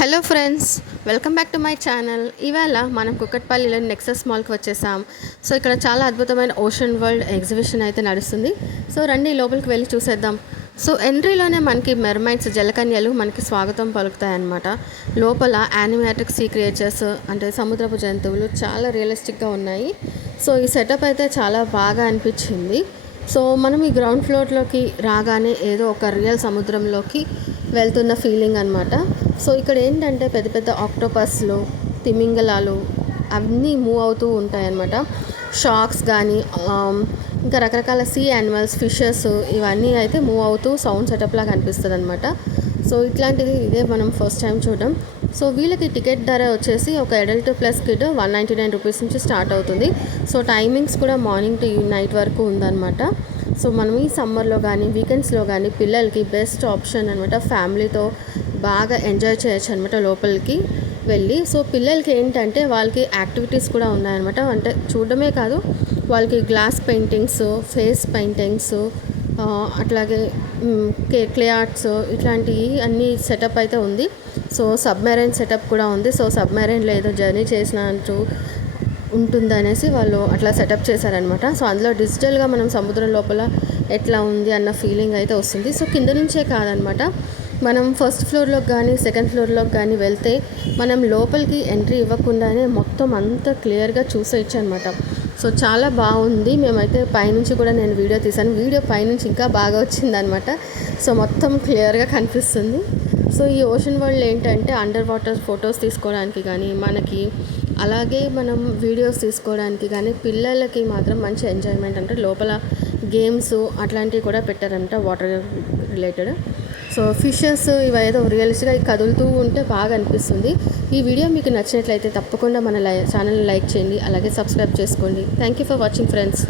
Hello friends, welcome back to my channel. ఇవాళ మనం కుక్కట్పల్లిలో Nexus మాల్కి వచ్చేసాం. సో ఇక్కడ చాలా అద్భుతమైన ఓషన్ వరల్డ్ ఎగ్జిబిషన్ అయితే నడుస్తుంది. సో రండి లోపలికి వెళ్ళి చూసేద్దాం. సో ఎంట్రీలోనే మనకి మెర్మైడ్స్ జలకన్యలు మనకి స్వాగతం పలుకుతాయన్నమాట. లోపల యానిమాటిక్ సీ క్రియేచర్స్ అంటే సముద్రపు జంతువులు చాలా రియలిస్టిక్గా ఉన్నాయి. సో ఈ సెటప్ అయితే చాలా బాగా అనిపించింది. సో మనం ఈ గ్రౌండ్ ఫ్లోర్లోకి రాగానే ఏదో ఒక రియల్ సముద్రంలోకి వెళ్తున్న ఫీలింగ్ అనమాట. సో ఇక్కడ ఏంటంటే పెద్ద పెద్ద ఆక్టోపస్లు, తిమింగలాలు అన్నీ మూవ్ అవుతూ ఉంటాయన్నమాట. షార్క్స్ కానీ ఇంకా రకరకాల సీ యానిమల్స్, ఫిషెస్ ఇవన్నీ అయితే మూవ్ అవుతూ సౌండ్ సెటప్ లాగా అనిపిస్తుంది అనమాట. సో ఇదే మనం ఫస్ట్ టైం చూడడం. సో వీళ్ళకి టికెట్ ధర వచ్చేసి ఒక అడల్ట్ ప్లస్ కిడ్ 199 రూపీస్ నుంచి స్టార్ట్ అవుతుంది. సో టైమింగ్స్ కూడా మార్నింగ్ టు నైట్ వరకు ఉందన్నమాట. సో మనం ఈ సమ్మర్లో కానీ వీకెండ్స్లో కానీ పిల్లలకి బెస్ట్ ఆప్షన్ అనమాట. ఫ్యామిలీతో బాగా ఎంజాయ్ చేయొచ్చు అనమాట లోపలికి వెళ్ళి. సో పిల్లలకి ఏంటంటే వాళ్ళకి యాక్టివిటీస్ కూడా ఉన్నాయన్నమాట. అంటే చూడడమే కాదు, వాళ్ళకి గ్లాస్ పెయింటింగ్స్, ఫేస్ పెయింటింగ్స్, అట్లాగే క్లే ఆర్ట్స్ ఇట్లాంటివి అన్ని సెటప్ అయితే ఉంది. సో సబ్మెరైన్ సెటప్ కూడా ఉంది. సో సబ్మెరైన్లో ఏదో జర్నీ చేసినట్టు ఉంటుందనేసి వాళ్ళు అట్లా సెటప్ చేశారనమాట. సో అందులో డిజిటల్గా మనం సముద్రం లోపల ఎట్లా ఉంది అన్న ఫీలింగ్ అయితే వస్తుంది. సో కింద నుంచే కాదనమాట, మనం ఫస్ట్ ఫ్లోర్లోకి కానీ సెకండ్ ఫ్లోర్లోకి కానీ వెళ్తే మనం లోపలికి ఎంట్రీ ఇవ్వకుండానే మొత్తం అంతా క్లియర్గా చూసేయచ్చు అనమాట. సో చాలా బాగుంది. మేమైతే పైనుంచి కూడా నేను వీడియో తీశాను. వీడియో పైనుంచి ఇంకా బాగా వచ్చిందనమాట. సో మొత్తం క్లియర్గా కనిపిస్తుంది. సో ఈ ఓషన్ వరల్డ్ ఏంటంటే అండర్ వాటర్ ఫొటోస్ తీసుకోవడానికి కానీ మనకి, అలాగే మనం వీడియోస్ తీసుకోవడానికి కానీ పిల్లలకి మాత్రం మంచి ఎంజాయ్మెంట్. అంటే లోపల గేమ్స్ అట్లాంటివి కూడా పెట్టారంట వాటర్ రిలేటెడ్. సో ఫిషెస్ ఇవేదో రియలిస్ట్గా కదులుతూ ఉంటే బాగా అనిపిస్తుంది. ఈ వీడియో మీకు నచ్చినట్లయితే తప్పకుండా మన ఛానల్ని లైక్ చేయండి, అలాగే సబ్స్క్రైబ్ చేసుకోండి. Thank you for watching friends.